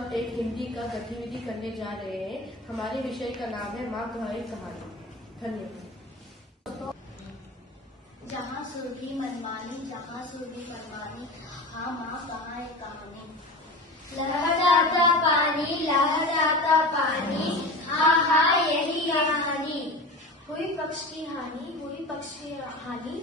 सब एक हिंदी का गतिविधि करने जा रहे हैं। हमारे विषय का नाम है माँ कहाँ एक कहानी। धन्यवाद। जहाँ सूरगी मनमानी, जहाँ सूरगी मनमानी, हाँ माँ कहाँ एक कहानी। लह जाता पानी, लह जाता पानी, हाँ हाँ यही कहानी। हुई पक्ष की हानि, हुई पक्ष की हानि,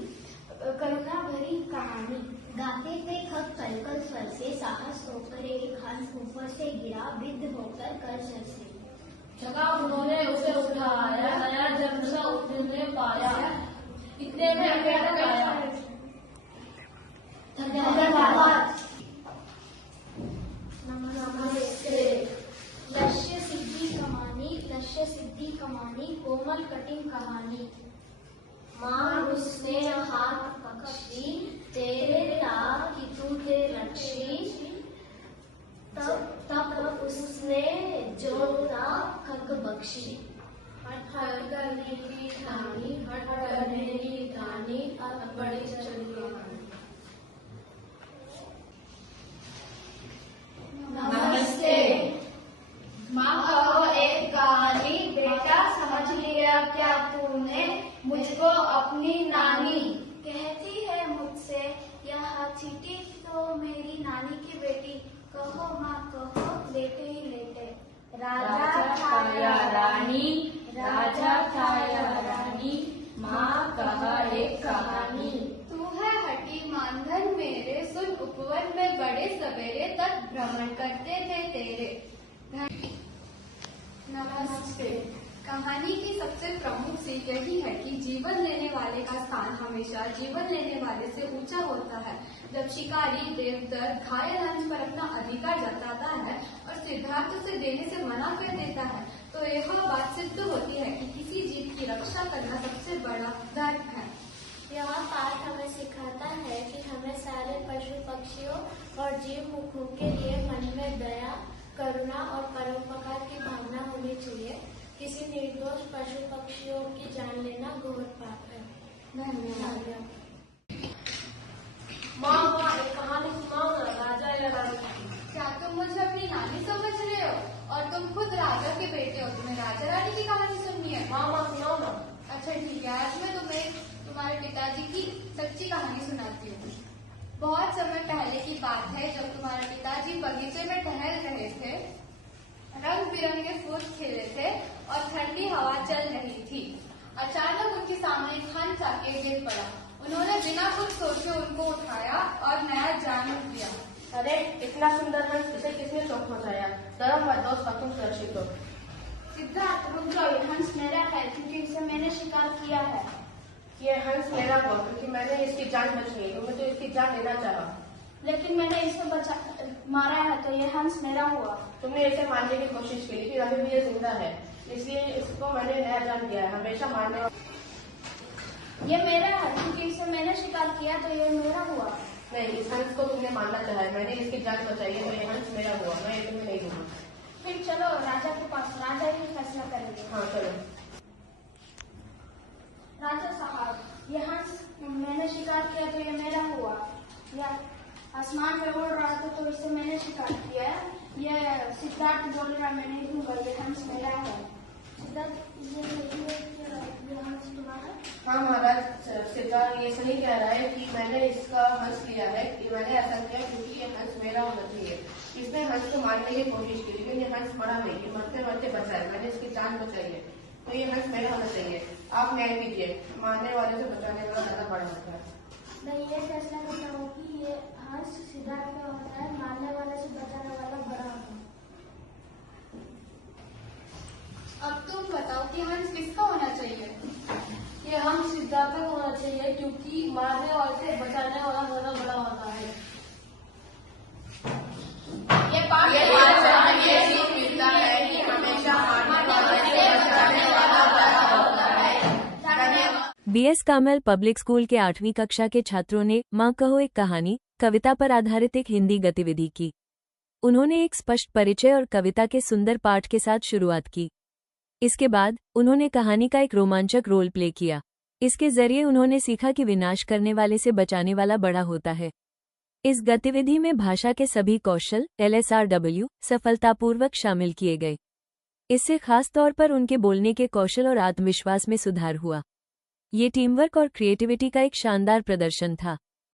करुणा भरी कहानी। गाते थे खग कलकल स्वर से, साहस होकर एक हंस ऊपर से गिरा, विद्ध होकर कर सर से। जगा उन्होंने उसे उठाया, नया जन्म सा उसने पाया, इतने में अकेला पाया। धन्यवाद। नमस्ते। लक्ष्य सिद्धि कमानी, लक्ष्य सिद्धि कमानी, कोमल कठिन कहानी। माँ उसने हाथ पकड़ी, तेरे ताकि तुझे रक्षी, तब उसने जोड़ा खग बख्शी। हट करने की ठानी, हट करने की ठानी, अब बड़ी चली कहानी। नमस्ते। माँ कहो एक कहानी, बेटा समझ लिया क्या तूने मुझको अपनी नानी। कहती है मुझसे यह चीटी तो मेरी नानी की बेटी, कहो माँ कहो लेटे ही लेटे। राजा था या रानी, राजा था या रानी, माँ कहा एक कहानी। तू है हटी मानधन मेरे, सुन उपवन में बड़े सवेरे तक भ्रमण करते थे तेरे। नमस्ते। कहानी की सबसे प्रमुख सीख यही है कि जीवन लेने वाले का स्थान हमेशा जीवन लेने वाले से ऊंचा होता है। जब शिकारी देवदत्त घायल हंस पर अपना अधिकार जताता है और सिद्धार्थ उसे देने से मना कर देता है, तो यह बात सिद्ध होती है कि किसी जीव की रक्षा करना सबसे बड़ा धर्म है। यह पाठ हमें सिखाता है कि हमें सारे पशु पक्षियों और जीव मुखों के लिए मन में दया, करुणा और परोपकार की भावना होनी चाहिए। किसी निर्दोष पशु पक्षियों की जान लेना घोर पाप है। धन्यवाद। माँ एक कहानी सुनाओ ना, राजा या रानी। क्या तुम मुझे अपनी नानी समझ रहे हो? और तुम खुद राजा के बेटे हो, तुम्हें राजा रानी की कहानी सुननी है? माँ सुनाओ ना। अच्छा ठीक है, आज मैं तुम्हें तुम्हारे पिताजी की सच्ची कहानी सुनाती हूँ। बहुत समय पहले की बात है, जब तुम्हारे पिताजी बगीचे में टहल रहे थे, रंग बिरंगे फूल खिले थे और ठंडी हवा चल रही थी। अचानक उनके सामने एक हंस आके गिर पड़ा। उन्होंने बिना कुछ सोचे उनको उठाया और नया जान दिया। अरे इतना सुंदर हंस, इसे किसने शौक पहुँचाया? डरो मत दोस्त, तुम सुरक्षित हो। सिद्धार्थ रुक जाओ, ये हंस मेरा है क्योंकि इसे मैंने शिकार किया है। ये हंस मेरा हुआ क्योंकि मैंने इसकी जान बचाई, तो मुझे इसकी जान लेना चाहा। लेकिन मैंने इसे मारा है तो ये हंस मेरा हुआ। तुमने इसे मारने की कोशिश की, लेकिन अभी भी ये जिंदा है, इसलिए इसको मैंने नया जान दिया है। हमेशा मारने ये मेरा है क्योंकि इसे मैंने शिकार किया तो ये मेरा हुआ। नहीं, इस हंस को तुमने मारना चाहा है, मैंने इसकी जान बचाई है, तो ये हंस मेरा हुआ, मैं ये तुम्हें नहीं दूंगा। फिर चलो राजा के पास, राजा ही फैसला करेंगे। हाँ चलो। राजा साहब, ये हंस मैंने शिकार किया तो ये मेरा हुआ। या आसमान में उड़ रहा था तो इसे मैंने शिकार किया है। ये सिद्धार्थ बोल रहा मैं नहीं दूंगा, ये हंस मेरा है। सिद्धार्थ ये हंस तुम्हारा? हाँ महाराज, सिद्धार्थ ये सही कह रहा है कि मैंने इसका हंस लिया है, कि मैंने ऐसा किया क्योंकि ये हंस मेरा होना चाहिए। इसने हंस को मारने की कोशिश की, लेकिन ये हंस मरा नहीं, ये मरते मरते बचा है, मैंने इसकी जान बचाई है, तो ये हंस मेरा होना चाहिए। आप न्याय कीजिए, मारने वाले से बचाने वाला ज्यादा बड़ा होता है। मैं ये फैसला करता हूँ कि ये हंस सिद्धार्थ का होता है, मारने वाले से बचाने वाला बड़ा होता है। अब तुम बताओ कि हंस किसका होना चाहिए? ये हंस सिद्धार्थ का होना चाहिए क्योंकि मारने वाले से बचाने वाला ज्यादा बड़ा होता है। ये पाठ ये सीख मिलता है कि हमेशा मारने वाले से बचाने वाला बड़ा होता है। धन्यवाद। BS कामल पब्लिक स्कूल के 8वीं कक्षा के छात्रों ने माँ कहो एक कहानी कविता पर आधारित एक हिंदी गतिविधि की। उन्होंने एक स्पष्ट परिचय और कविता के सुंदर पाठ के साथ शुरुआत की। इसके बाद उन्होंने कहानी का एक रोमांचक रोल प्ले किया। इसके जरिए उन्होंने सीखा कि विनाश करने वाले से बचाने वाला बड़ा होता है। इस गतिविधि में भाषा के सभी कौशल LSRW सफलतापूर्वक शामिल किए गए। इससे खास तौर पर उनके बोलने के कौशल और आत्मविश्वास में सुधार हुआ। ये टीमवर्क और क्रिएटिविटी का एक शानदार प्रदर्शन था।